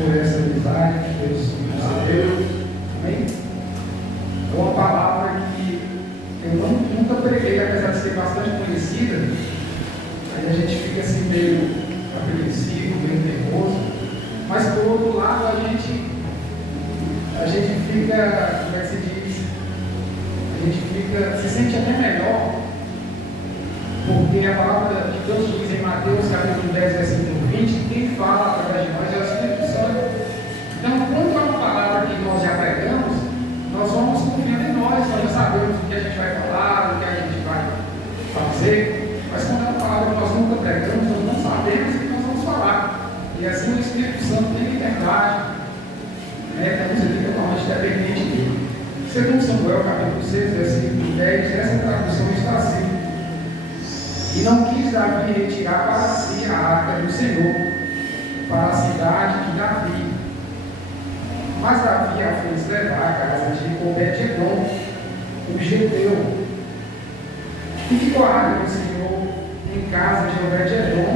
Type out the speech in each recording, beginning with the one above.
por essa amizade que Deus nos deu, Aí a gente fica assim meio apreensivo, meio nervoso, mas por outro lado a gente fica, como é que se diz? A gente se sente até melhor, porque a palavra de Deus diz em Mateus capítulo 10, versículo 20, quem fala através de nós é o Espírito Santo. Então, quando é uma palavra que nós já pregamos, nós vamos confiando em nós já sabemos o que a gente vai falar, o que a gente vai fazer, mas quando é uma palavra que nós nunca pregamos, nós não sabemos o que nós vamos falar. E assim o Espírito Santo tem liberdade, temos aqui totalmente dependente dele. Segundo Samuel capítulo 6, versículo 10, essa tradução está assim: e não quis Davi retirar para si a arca do Senhor, para a cidade de Davi, mas Davi a fez levar à casa de Obed-Edom, o Geteu, e ficou a arca do Senhor em casa de Obed-Edom,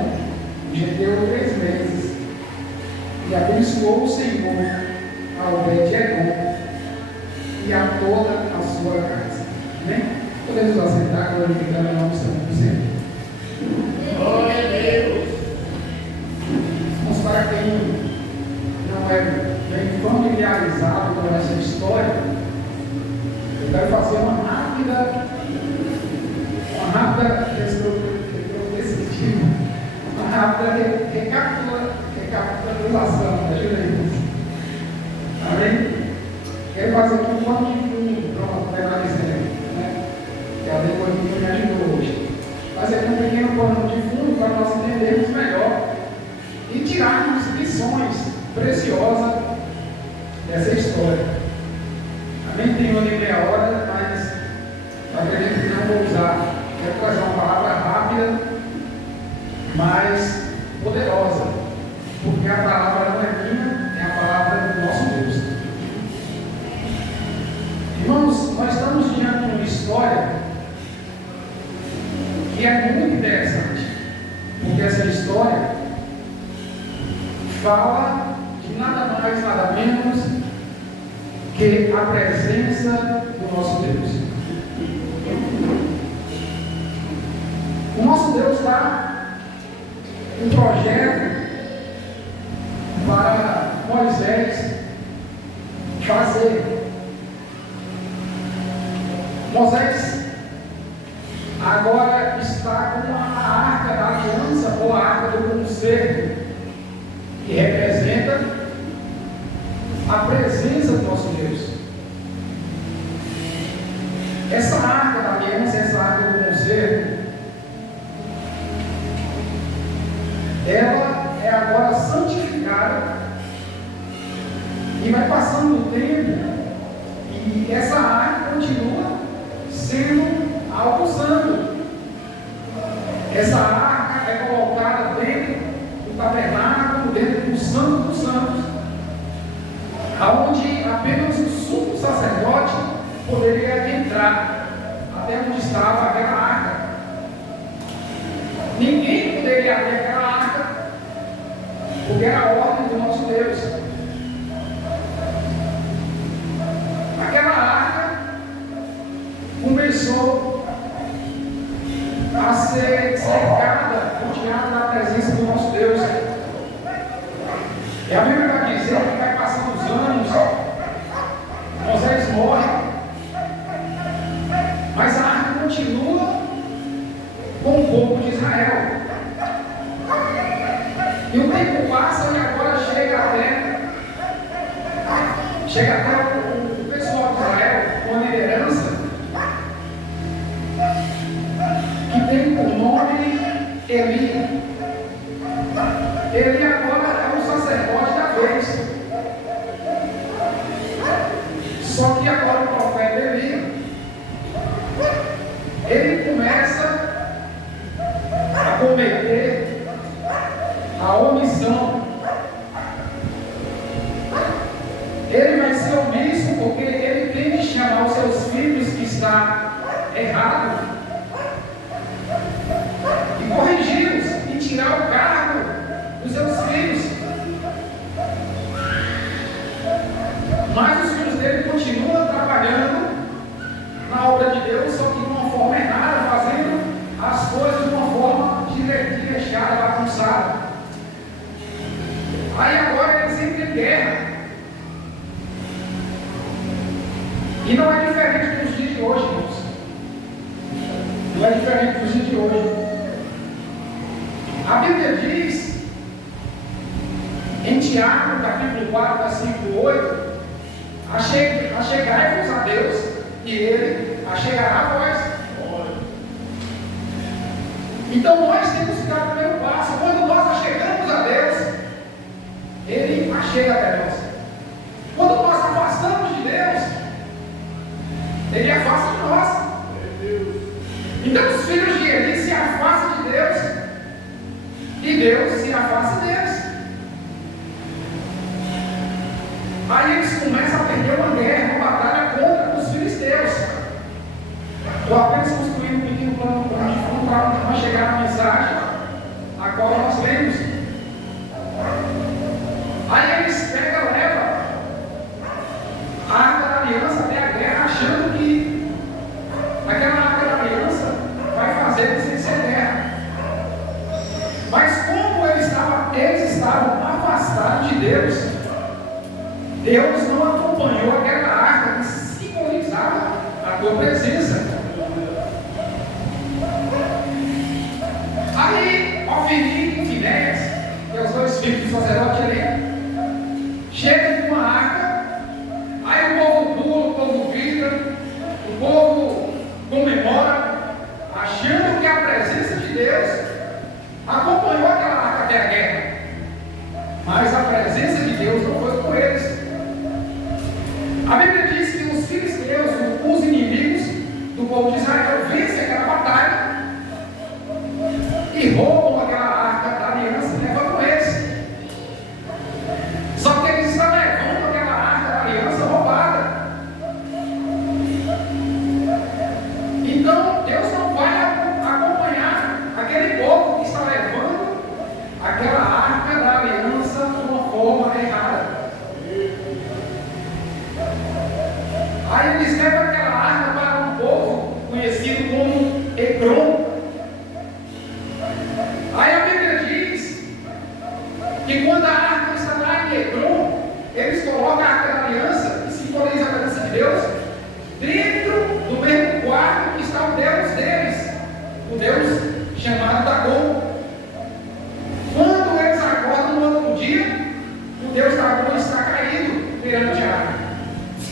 o Geteu, 3 meses, e abençoou o Senhor a Obed-Edom e a toda a sua casa. Amém? Podemos assentar, glorificando o nome do Senhor. Glória a Deus. Vamos para quem não é bem familiarizado com essa história, eu quero fazer uma rápida recapitulação. Ajuda aí. Amém? Quero fazer aqui um pano de fundo, pronto, pegar exemplo, né? Que a depois me ajudou hoje. Fazer aqui um pequeno pano de fundo para nós entendermos melhor e tirarmos lições preciosas dessa história. Amém? Tem uma meia hora, mas eu acredito que não vou usar. Quero trazer uma palavra rápida, mas poderosa, porque a palavra não é minha, é a palavra do nosso Deus. Irmãos, nós estamos diante de uma história que é muito interessante, porque essa história fala de nada mais, nada menos que a presença do nosso Deus. O nosso Deus está um projeto para Moisés fazer. Moisés agora está com a arca da aliança ou a arca do concerto, que representa a presença do nosso Deus. Essa arca da aliança, essa arca do concerto, ela é agora santificada e vai passando o tempo e essa arca continua sendo algo santo. Essa arca é colocada dentro do tabernáculo, dentro do Santo dos Santos, aonde apenas o sumo sacerdote poderia entrar até onde estava aquela arca. Ninguém poderia abrir aquela arca, porque era a ordem do nosso Deus. Aquela arca começou a ser cercada, rodeada da presença do nosso Deus. E a Bíblia vai dizer que vai passando os anos, Moisés morre, mas a arca continua com o povo de Israel. E o tempo passa e agora chega até o pessoal de Israel, com a liderança, que tem por nome Eli. Ele agora é o sacerdote da vez. Só que agora o profeta Eli, ele começa a cometer a omissão. Ele vai ser omisso porque ele tem que chamar os seus filhos que está errado e corrigi-los e tirar o cargo dos seus filhos. Mas os filhos dele continuam trabalhando na obra de Deus, só que de uma forma errada, fazendo as coisas de uma forma diretiva. Aí agora eles entram em guerra. E não é diferente dos dias de hoje, irmãos. Não é diferente dos dias de hoje. A Bíblia diz, em Tiago, capítulo 4, versículo 8, achegai-vos a Deus, e Ele achegará a vós. Então nós temos que dar o primeiro passo. Quando nós achegamos a Deus, Ele achega até nós. Quando nós afastamos de Deus, Ele afasta de nós. Então os filhos de Eli se afastam de Deus, e Deus se afasta deles. Aí eles começam a perder uma guerra, uma batalha contra os filisteus. Estou apenas construindo um pequeno plano para nós chegar na mensagem a qual nós lemos. Aí eles pegam, levam a arca da aliança até a guerra, achando que aquela arca da aliança vai fazer eles vencer a guerra. Mas como eles estavam afastados de Deus, Deus não acompanhou aquela arca que simbolizava a tua presença. Aí, Ofni e Finéias, que é os dois filhos do sacerdote Eli, chegam com uma arca, aí o povo pula, o povo grita, o povo comemora, achando que a presença de Deus acompanhou aquela arca até a guerra. Mas a presença de Deus não foi com eles. A Bíblia diz que os filisteus, os inimigos do povo de Israel, vencem aquela batalha e roubam aquela arca da aliança e levam com eles. Só que eles estão levando aquela arca da aliança roubada. Então Deus não vai acompanhar aquele povo que está levando aquela arca da aliança de uma forma errada. Aí eles levam aquela arca para um povo conhecido como Ecrom. Aí a Bíblia diz que quando a arca está lá em Ecrom, eles colocam a arca da aliança, que simboliza a presença de Deus, dentro do mesmo quarto que está o Deus deles, o Deus chamado Dagon. Quando eles acordam no outro dia, o Deus Dagon está caído perante a arca.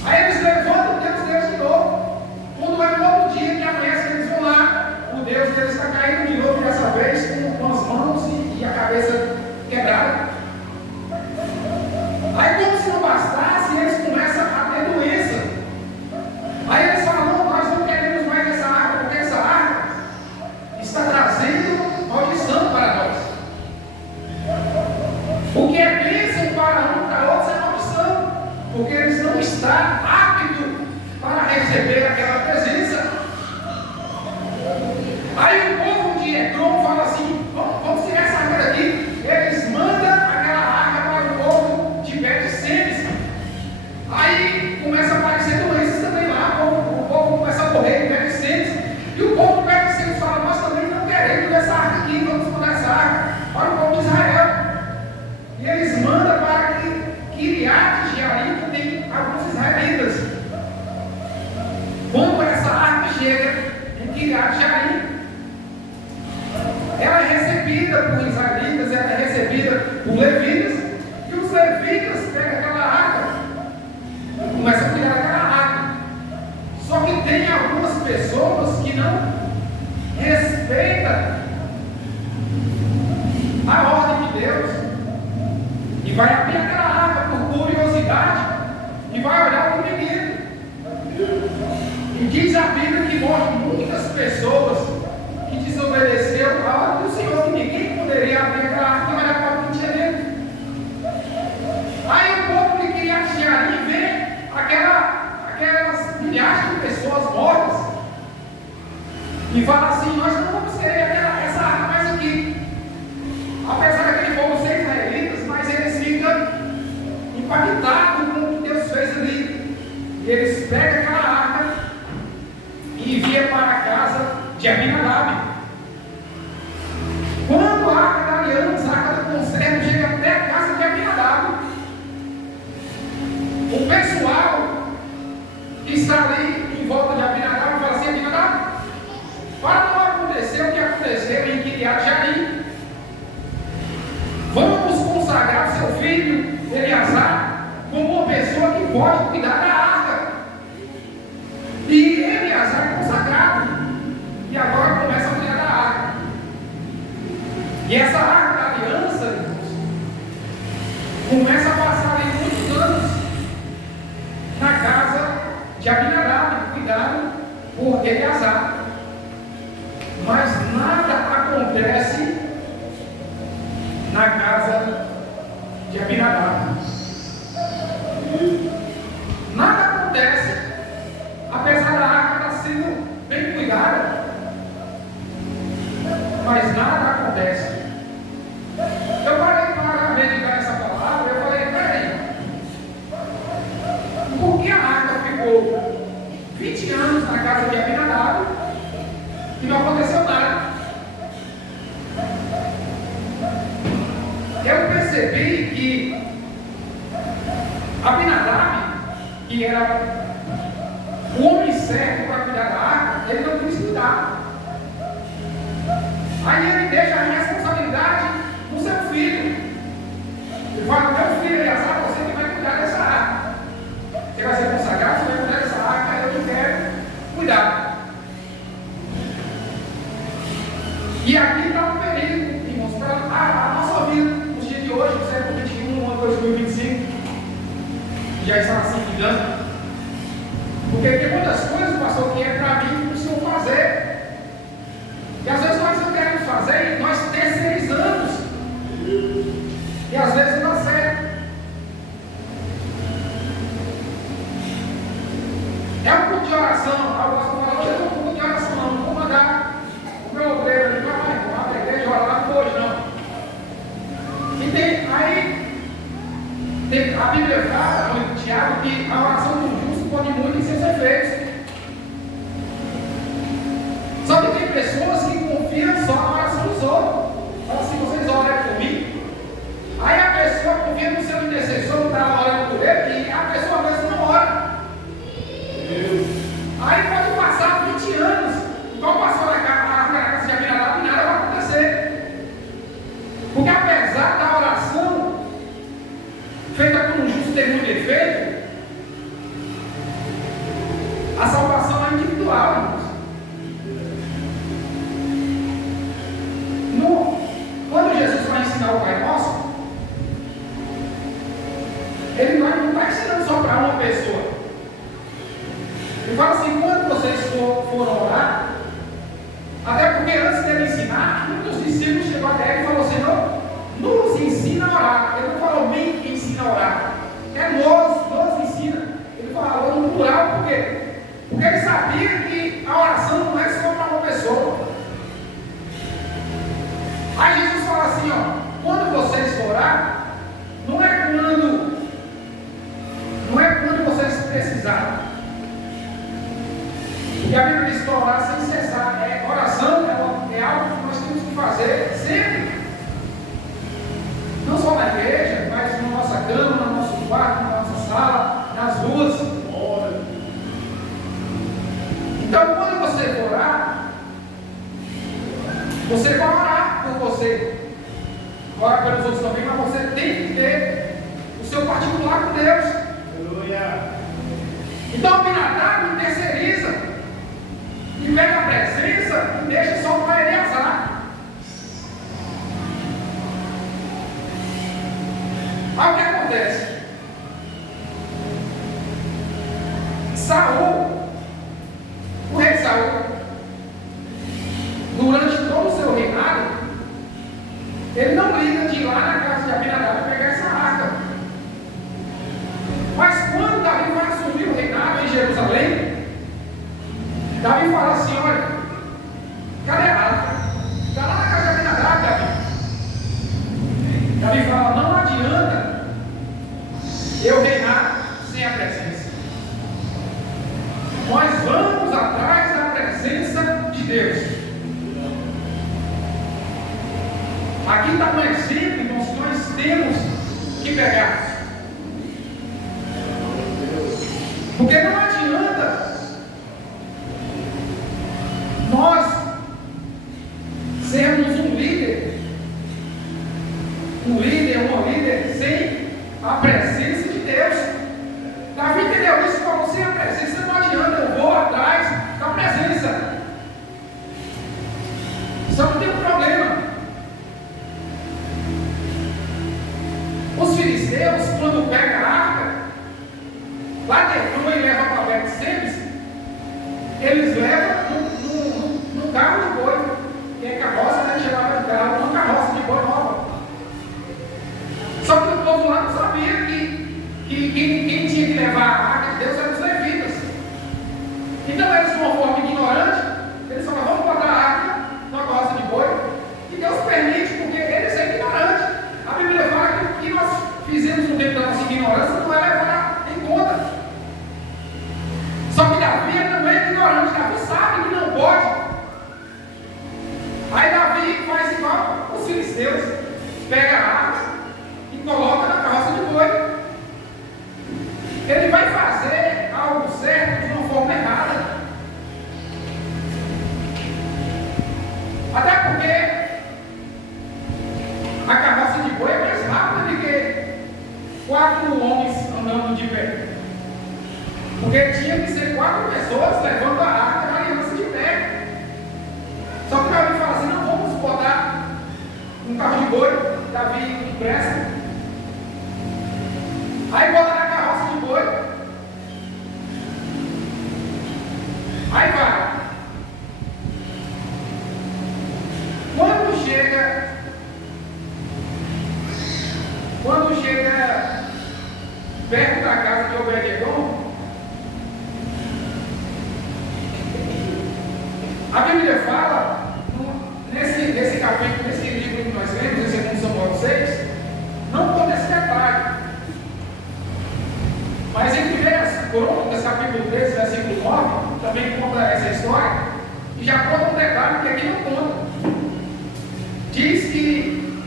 Aí eles levantam o Deus deles de novo. Quando é no outro dia que amanhece, eles vão lá, o Deus deles está caído de novo, dessa vez com as mãos e a cabeça quebrada. Aí, como se não bastasse, eles começam a ter doença. Aí eles falam: não, nós não queremos mais essa arca, porque essa arca está trazendo maldição para nós. O que é bênção para um, para outros é maldição, porque eles não estão aptos para receber aquela presença. Aí o povo de Ecrom fala assim: vamos tirar essa arca daqui. Eles mandam aquela arca para o povo de Bet-Semes. Aí começa a aparecer doenças também lá, o povo começa a morrer em Bet-Semes. E o povo de Bet-Semes fala: nós também não queremos essa arca aqui, vamos mandar essa arca para o povo de Israel. E eles mandam para que Kiriat-Jearim, que tem alguns israelitas. Quando essa arca chega em Kiriat-Jearim, ela é recebida por israelitas, ela é recebida por levitas, e os levitas pegam aquela arca e começam a cuidar daquela arca. Só que tem algumas pessoas que não respeitam a ordem de Deus e vai abrir aquela arca por curiosidade e vai olhar para o menino. E diz a Bíblia que mostra muitas pessoas que desobedeceu a ordem do Senhor, que ninguém poderia abrir aquela arca e olhar para o que tinha dentro. Aí o povo de Kiriat-Jearim vê aquelas milhares de pessoas mortas e fala assim: nós não vamos querer essa arca mais aqui. Apesar daquele povo ser israelitas, mas eles ficam impactados com o que Deus fez ali. E eles pegam aquela arca e enviam para a casa de Abinadab. Quando a arca da aliança O pessoal que está ali em volta de Abinadab fala assim: Abinadab, para não acontecer o que aconteceu em Kiriat Jearim, vamos consagrar seu filho Eleazar como uma pessoa que pode cuidar da arca. E Eleazar é consagrado, e agora começa a cuidar da arca. E essa arca da aliança, irmãos, começa a passar ali muitos anos na casa de Abinadab, cuidado por Eleazar. Mas nada acontece na casa de Abinadab. Nada acontece, apesar da arca estar sendo bem cuidada, mas nada acontece. Eu parei para meditar essa palavra e eu falei: peraí, por que a arca ficou 20 anos na casa de Abinadab e não aconteceu nada? Eu percebi que Abinadab, que era o homem certo para cuidar da arca, ele não quis cuidar. Aí ele deixa a responsabilidade no seu filho. Ele fala: meu filho Eleazar, você que vai cuidar dessa arca. Você vai ser consagrado, você vai cuidar dessa arca, eu não quero cuidar. E aqui está um perigo, irmãos, para a nossa vida, nos dias de hoje, no século 21, ano 2025, já está assim ligando. Porque tem muitas coisas, pastor, que é para mim que o Senhor fazer. E às vezes nós não queremos fazer, nós terceirizamos. E às vezes não dá certo. É um culto de oração. Eu gosto de falar: hoje é um culto de oração, não vou mandar o meu obreiro ali para lá, para a igreja, orar lá hoje, não. E tem a Bíblia fala, no Tiago, que a oração do justo pode muito em seus efeitos. Só que tem pessoas que confiam só na oração dos outros. Fala assim: vocês orem por mim. Aí a pessoa confia no seu intercessor, que está orando por ele, e a pessoa mesmo não ora. Aí pode passar 20 anos, igual passou na casa de Abinadab, e nada vai acontecer. Porque apesar da oração feita por um justo ter muito efeito, a salvação é individual, irmãos. Quando Jesus vai ensinar o Pai Nosso, ele não está ensinando só para uma pessoa. Ele fala assim: quando vocês foram orar, até porque antes dele ensinar, um dos discípulos chegou até ele e falou assim: não, nos ensina a orar. Ele não falou me ensina a orar, é nos ensina. Ele falou no plural, por quê? Porque ele sabia que a oração não é só para uma pessoa. Aí Jesus fala assim: ó, quando vocês for orar, não é quando vocês precisarem. E a Bíblia diz para orar sem cessar. Oração é algo que nós temos que fazer sempre. Não só na igreja, mas na nossa cama, no nosso quarto, na nossa sala, nas ruas. Então, quando você for orar, você vai orar por você. Ora pelos outros também, mas você tem que ter o seu particular com Deus. Aleluia. Então, Abinadab terceiriza e pega a presença e deixa só para Eleazar. Aí o que acontece? Saul, o rei Saul, durante todo o seu reinado, ele não liga de ir lá na casa de Abinadab pegar essa arca. Mas quando Davi vai assumir o reinado em Jerusalém, Davi fala assim: olha, cadê a arca? Está lá na casa de Abinadab, Davi. Davi fala: não adianta eu reinar sem a presença. Nós vamos atrás da presença de Deus. Aqui está um exemplo, irmãos, que nós temos que pegar. Porque não adianta nós sermos um líder, uma líder sem a presença de Deus. Davi entendeu isso, falou, sem a presença não adianta, eu vou atrás da presença. Só que tem um problema. Os filisteus, quando pegam a arca, lá dentro e levam para Bet-Semes, eles levam num carro de boi, que é carroça, né? Chamava de carro, uma carroça de boi nova. Só que o povo lá não sabia que quem tinha que levar a arca de Deus eram os levitas. Então eles, de uma forma ignorante, eles falaram, vamos botar a arca numa carroça de boi, e Deus permite, porque eles são ignorantes. A Bíblia fala que o que nós fizemos no tempo da nossa ignorância não é levar em conta. Só que Davi não é ignorante, Davi sabe que não pode. Aí Davi faz igual os filisteus, pega a arca e coloca na carroça de boi. Ele vai fazer algo certo de uma forma errada. Até porque a carroça de boi é mais rápida do que 4 homens andando de pé. Porque tinha que ser 4 pessoas levando a arca da aliança de pé. Só que Davi fala assim, não vamos botar um carro de boi. Davi empresta. Aí bota na carroça de boi. Aí vai. Quando chega perto da casa de Obed-Edom, a Bíblia fala, nesse capítulo, nesse livro que nós lemos, em 2 Samuel 6, não conta esse detalhe. Mas em 1 Crônicas, capítulo 13, versículo 9, também conta essa história, e já conta um detalhe que aqui não conta. Diz que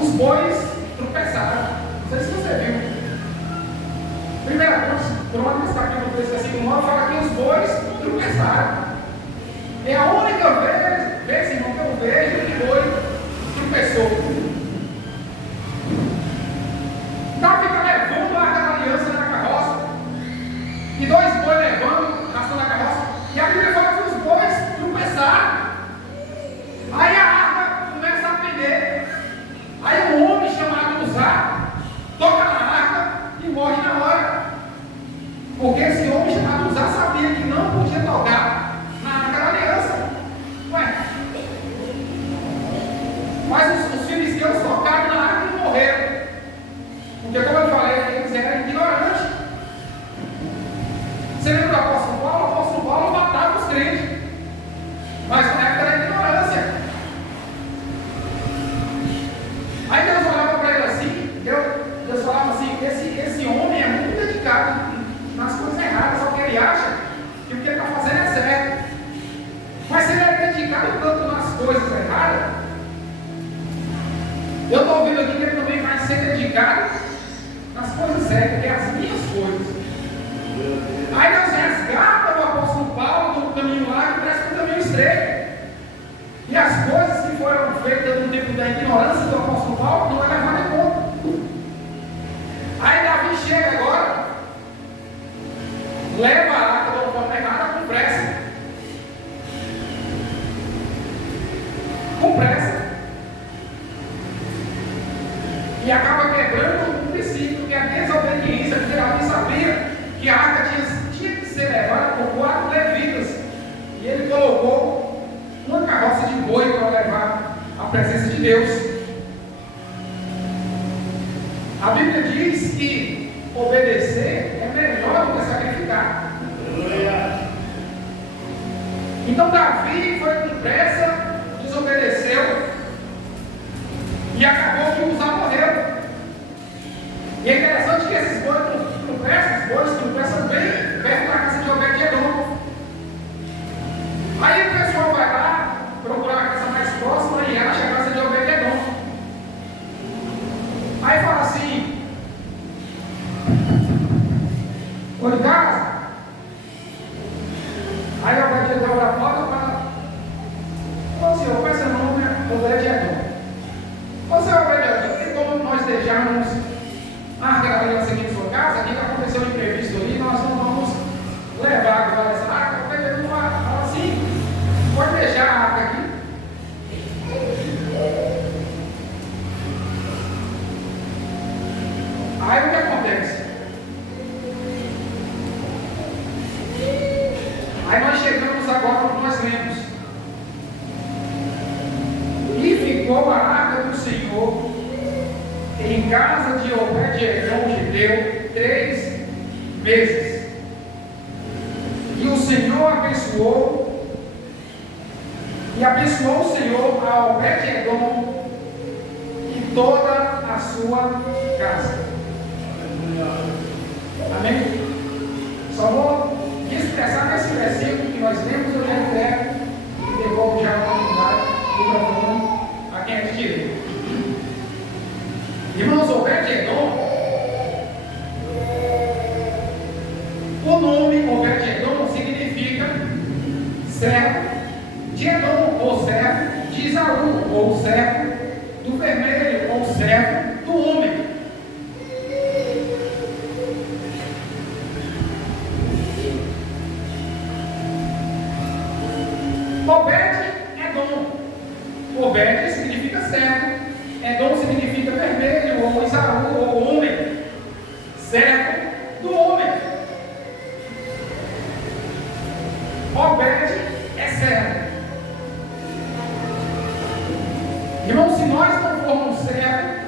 os bois tropeçaram. Não sei se você viu. 1 Crônicas, capítulo 13, versículo 9, fala que os bois tropeçaram. É a única vez, irmão, que eu vejo que boi tropeçou. Davi fica levando a arca da aliança na carroça, e 2 bois levando, arrastando na carroça, e a Bíblia fala que os bois tropeçaram. Aí a arca começa a pender. Aí um homem chamado Uzá toca na arca e morre na hora. Porque esse homem chamado Uzá sabia que não podia tocar na arca da aliança. Ué, mas os filisteus tocaram na arca e morreram. Porque, como eu falei, eles eram ignorantes. Você lembra do apóstolo Paulo? O apóstolo Paulo matava os crentes. Mas na época era ignorância. Aí Deus olhava para ele assim, Deus falava assim, esse homem é muito dedicado nas coisas erradas, só que ele acha que o que ele está fazendo é certo. Mas se ele é dedicado tanto nas coisas erradas, eu estou ouvindo aqui que ele também vai ser dedicado nas coisas certas, que é as minhas coisas. Aí Deus resgata o apóstolo Paulo do caminho lá, que parece que é um caminho estreito. E as coisas que foram feitas no tempo da ignorância do apóstolo Paulo não é levado em conta. Aí Davi chega agora, leva a arca de uma forma errada, com pressa. Com pressa. E acaba quebrando um princípio, que é a desobediência, porque Davi sabia que a arca tinha que ser levada por 4 levitas. E ele colocou uma carroça de boi para levar a presença de Deus. A Bíblia diz que obedecer é melhor do que sacrificar. Então Davi foi com pressa, desobedeceu e acabou que Uzá morreu. E é interessante que esses bois tropeçam bem perto da casa de Obed-Edom. Aí o pessoal vai lá procurar a casa mais próxima e acha a casa de Obed-Edom. Aí fala assim: Ou de casa. Aí o Obed Edom da porta fala: ô senhor, qual é seu nome? Obed Edom. Ô senhor Obed Edom, tem como nós deixarmos a arca da aliança aqui em sua casa? Aqui aconteceu um imprevisto ali, nós não vamos levar agora essa arca. O Obed Edom fala assim: pode deixar a arca aqui. Aí o que acontece? Aí nós chegamos agora onde nós lemos. E ficou a arca do Senhor em casa de Obed Edom Giteu 3 meses. E o Senhor abençoou, e abençoou o Senhor a Obed Edom e toda a sua casa. Amém? Só vou expressar nesse versículo que nós lemos, eu já entrego e devolvo já a oportunidade do microfone a quem é de direito. Irmãos, Obed Edom, o nome Obed Edom significa servo de Edom, ou servo de Isaú, ou servo do vermelho, ou servo do homem. Obed Edom. Obed significa servo, Edom significa vermelho, ou Isaú, ou homem. Servo do homem. Obed é servo. Irmãos, se nós não formos servos,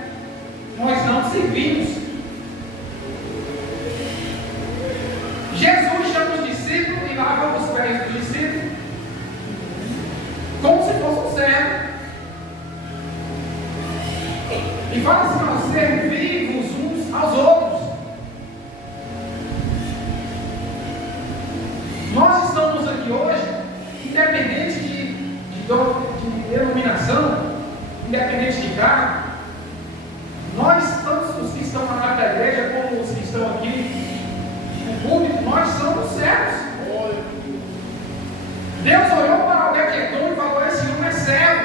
nós não servimos. Jesus chama os discípulos e lava os pés dos discípulos como se fosse um servo. E fala assim: nós servimos uns aos outros. Nós estamos aqui hoje, independente de denominação, independente de cargo, nós, tanto os que estão na casa da igreja como os que estão aqui no público, nós somos servos. Deus olhou para Obed Edom e falou: esse homem é servo.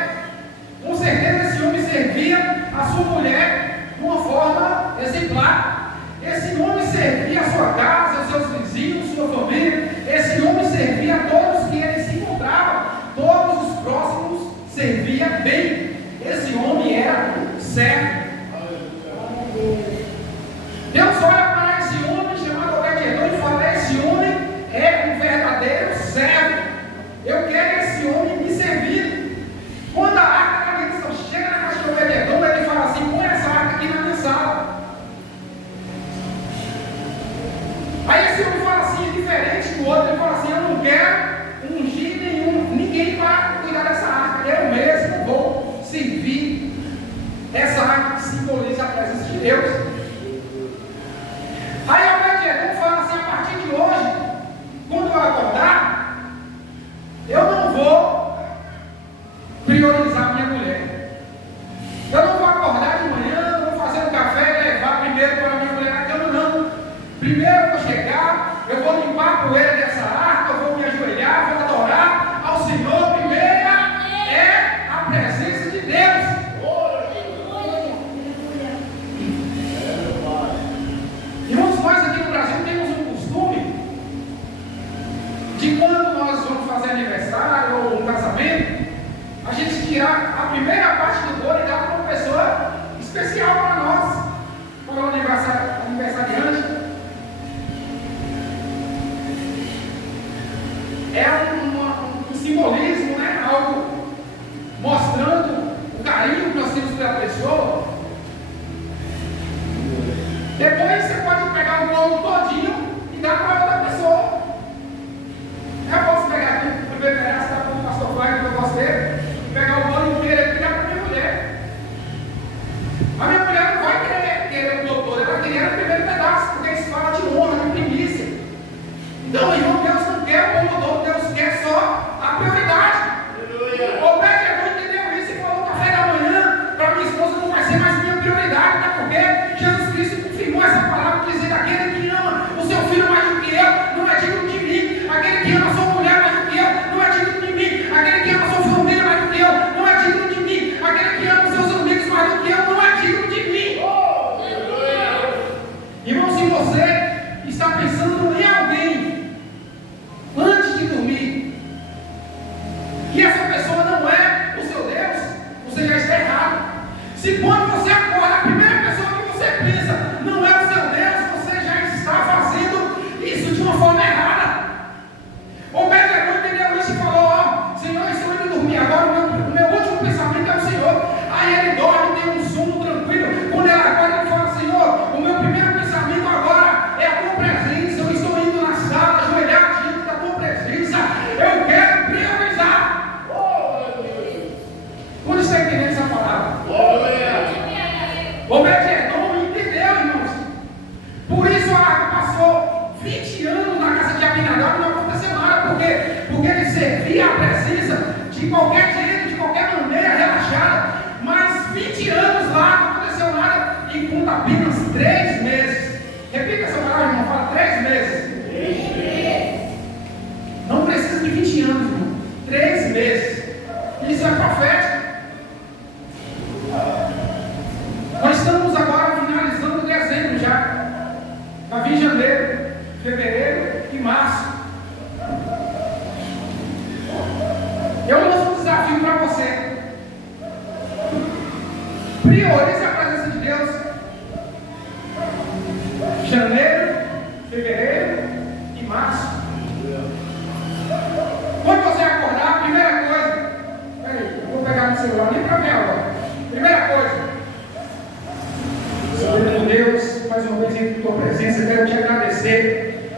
Com certeza esse homem servia a sua mulher de uma forma exemplar. Esse homem servia a sua casa, os seus vizinhos, sua família. Esse homem servia a todos que ele se encontrava. Todos os próximos servia bem. Esse homem era servo. Deus olha para esse homem chamado Obed Edom e fala: esse homem é um verdadeiro servo. Eu quero esse homem me servir. Quando a arca da aliança chega na casa de Obed Edom, ele fala assim: põe essa arca aqui na minha sala. Aí esse homem fala assim, diferente do outro, ele fala assim: eu não quero ungir ninguém para cuidar dessa arca. Eu mesmo vou servir essa arca que simboliza a presença de Deus. Aí Obed Edom fala assim: a partir de hoje, quando eu acordar, eu não vou priorizar minha mulher. Eu não vou acordar de manhã, vou fazer um café e levar primeiro para a minha mulher na cama, não. Primeiro eu vou chegar, eu vou limpar a poeira dessa arca, eu vou me ajoelhar, vou adorar ao Senhor. Primeira é a presença de Deus. Irmãos, nós aqui no Brasil temos um costume de, quando nós vamos fazer aniversário ou um casamento, a gente tirar a primeira parte do bolo e dar para uma pessoa especial para nós, para o aniversariante. É um simbolismo, né? Algo mostrando o carinho que nós temos pela pessoa. Depois você pode pegar o bolo todinho e dar para outra pessoa. Eu posso pegar aqui o primeiro pedaço, dar para o pastor Flávio, que eu gosto dele, pegar o bolo inteiro servir a presença de qualquer jeito, de qualquer maneira, relaxada. Mas 20 anos lá, não aconteceu nada, e conta apenas 3 meses. Repita essa palavra, irmão, fala 3 meses. 3 meses. Não precisa de 20 anos, irmão. 3 meses. Isso é profético. Nós estamos agora finalizando dezembro já. Vai vir janeiro, fevereiro e março. Eu lanço um desafio para você. Priorize a presença de Deus. Janeiro, fevereiro e março. Quando você acordar, primeira coisa. Peraí, eu vou pegar no celular nem para ver agora. Primeira coisa. Senhor Deus, mais uma vez em tua presença, quero te agradecer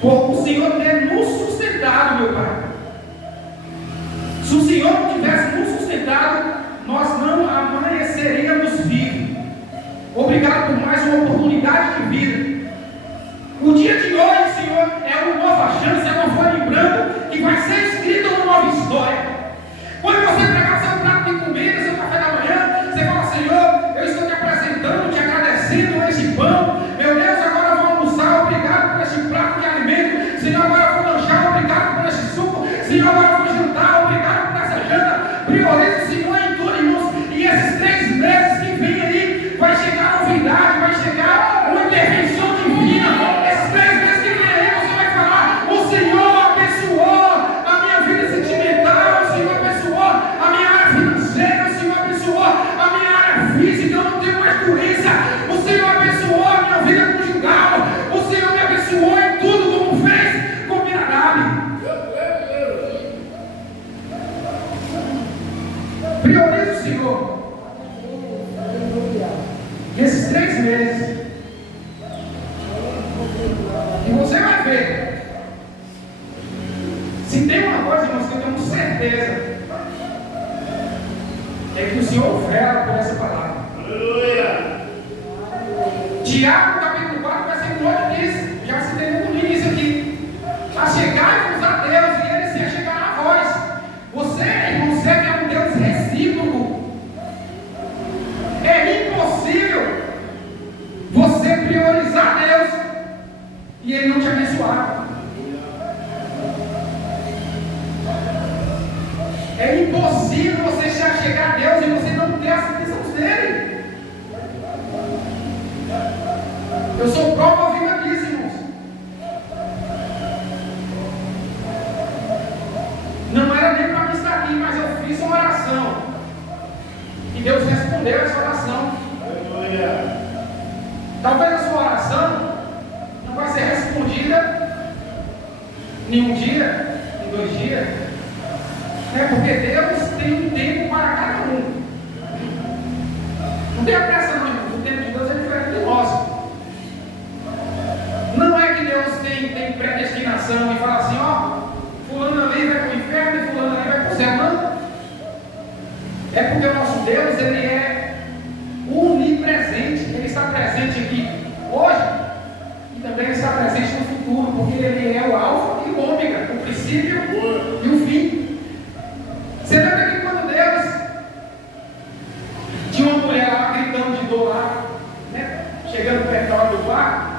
por o Senhor ter nos sustentado, meu Pai. Se o Senhor não tivesse nos sustentado, nós não amanheceríamos vivos. Obrigado por mais uma oportunidade de vida. O dia de hoje, Senhor, é uma nova chance, é uma folha em branco que vai ser escrita uma nova história. Quando você pegar seu prato de comida, seu café da manhã, você fala: Senhor, eu estou te apresentando, te agradecendo esse pão. Meu Deus, agora eu vou almoçar, obrigado por esse prato de alimento. Senhor, agora eu vou lanchar, obrigado por esse suco. Senhor, agora eu vou jantar, obrigado por essa janta. Priorize o Senhor em tudo, irmãos. E esses 3 meses que vem aí, vai chegar novidade, vai chegar uma intervenção divina. Esses 3 meses que vem aí, você vai falar: o Senhor abençoou a minha vida sentimental, o Senhor abençoou a minha área financeira, o Senhor abençoou a minha área física, eu não tenho mais doença, o Senhor abençoou a minha vida conjugal, o Senhor me abençoou em tudo como fez com Minadabe. Priorize o Senhor. Nesses 3 meses, e você vai ver. Se tem uma coisa, irmãos, que eu tenho certeza, é que o Senhor vela por essa palavra. Aleluia. Tiago capítulo 4 vai ser como eu disse, já citei no início aqui. A chegar-vos a Deus e Ele se chegar a vós. Você, irmão, serve a um Deus recíproco. É impossível você priorizar Deus e Ele não te abençoar. É impossível você chegar a Deus e você não ter as bênçãos dele. Eu sou prova viva disso, irmãos. Não era nem para mim estar aqui, mas eu fiz uma oração. E Deus respondeu essa oração. Aleluia. Talvez a sua oração não vai ser respondida em um dia, em 2 dias. Porque Deus tem um tempo para cada um. Não tem pressa não, irmão. O tempo de Deus é diferente do nosso. Não é que Deus tem predestinação e fala assim: ó, fulano ali vai para o inferno e fulano ali vai para o céu. Não. É porque o nosso Deus, Ele é onipresente. Ele está presente aqui hoje e também Ele está presente no futuro, porque Ele é o alfa e o ômega, o princípio e o fim. Você lembra que quando Deus tinha uma mulher lá gritando de dor lá, né, chegando perto da hora do parto,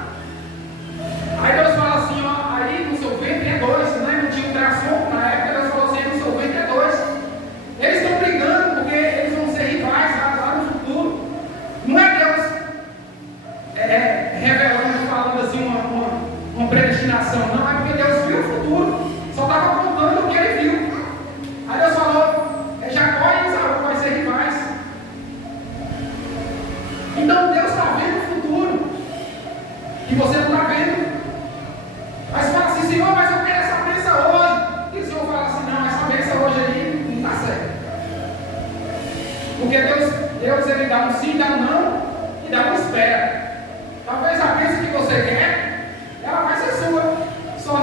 aí Deus fala assim: ó, aí no seu ventre é 2, né? Não tinha ultrassom na época. Deus falou assim: no seu ventre é 2. Eles estão brigando porque eles vão ser rivais lá no futuro. Não é Deus revelando, falando assim uma predestinação, não, é porque Deus viu o futuro, só estava contando o que Ele viu. Aí Deus falou: Jacó e Esaú vai ser rivais. Então Deus está vendo o futuro e você não está vendo. Mas você fala assim: Senhor, mas eu quero essa bênção hoje. E o Senhor fala assim: não, essa bênção hoje aí não está certo. Porque Deus Ele dá um sim, dá um não e dá uma espera. Talvez a bênção que você quer, ela vai ser sua, só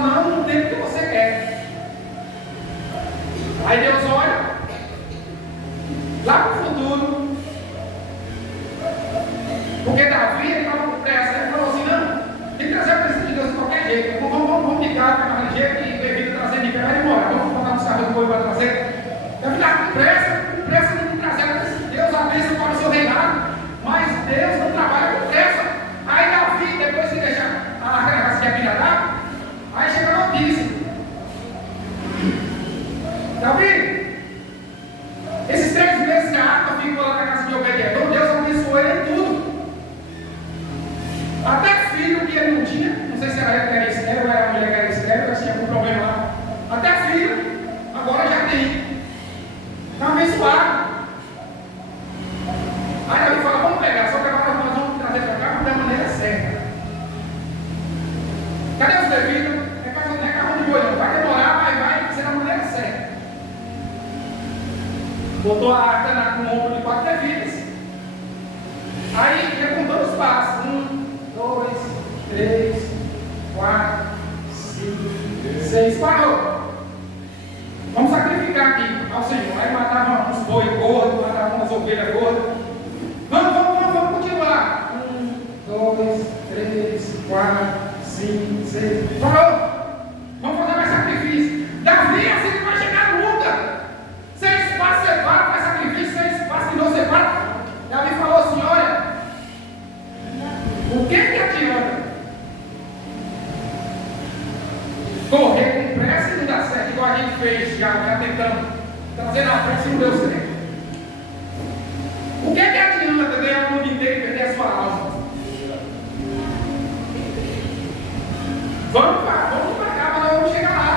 época era estéril, era a mulher que era estéril, ela tinha algum problema lá. Até filho, agora já tem. Está abençoado. Aí Davi fala, vamos pegar, só que agora nós vamos trazer para cá da maneira certa. Cadê os devidos? Não é carro de boi, não. Vai demorar, mas vai ser da maneira certa. Botou a arca com o ombro de 4 devidas. Aí ia contando os passos. 1, 2, 3, 4, 5, 6. Parou. Vamos sacrificar aqui ao Senhor. Aí matava uns boi gordos, matava umas ovelhas gordas. Vamos continuar. 1, 2, 3, 4, 5, 6. Parou. Vamos fazer mais sacrifício. Davi é assim que vai chegar nunca. 6 passos separa, faz sacrifício. 6 passos que não separa. Davi falou assim: olha, o que adianta correr com pressa e não dá certo, igual a gente fez já tentando trazer na pressa e não deu certo? O que adianta ganhar o mundo inteiro e perder a sua alma? Vamos para cá, mas nós vamos chegar lá.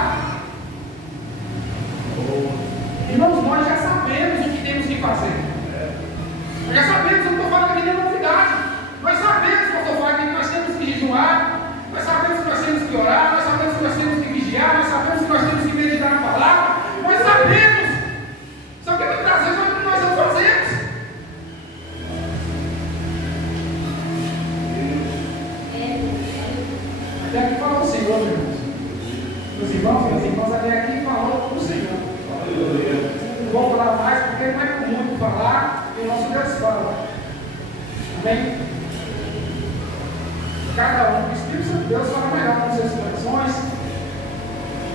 Irmãos, nós já sabemos o que temos que fazer. Nós já sabemos, eu não estou falando aqui de novidade. Nós sabemos, pastor Wagner, que nós temos que jejuar. Nós sabemos que nós temos que orar. Nós sabemos que nós temos que vigiar. Nós sabemos que nós temos que meditar na palavra. Nós sabemos. Só que muitas vezes nós não fazemos. Até aqui falou o Senhor, meus irmãos. Meus irmãos, até aqui falou o Senhor. Não vou falar mais porque não é comum falar e o nosso Deus fala. Amém? Cada um, o Espírito Santo de Deus fala melhor com suas corações.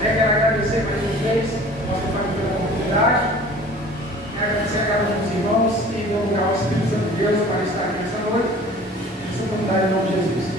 Quero agradecer mais uma vez nossa família pela oportunidade. Quero agradecer a cada um dos irmãos e louvar o Espírito Santo de Deus para estar aqui nessa noite. Essa oportunidade em nome de Jesus.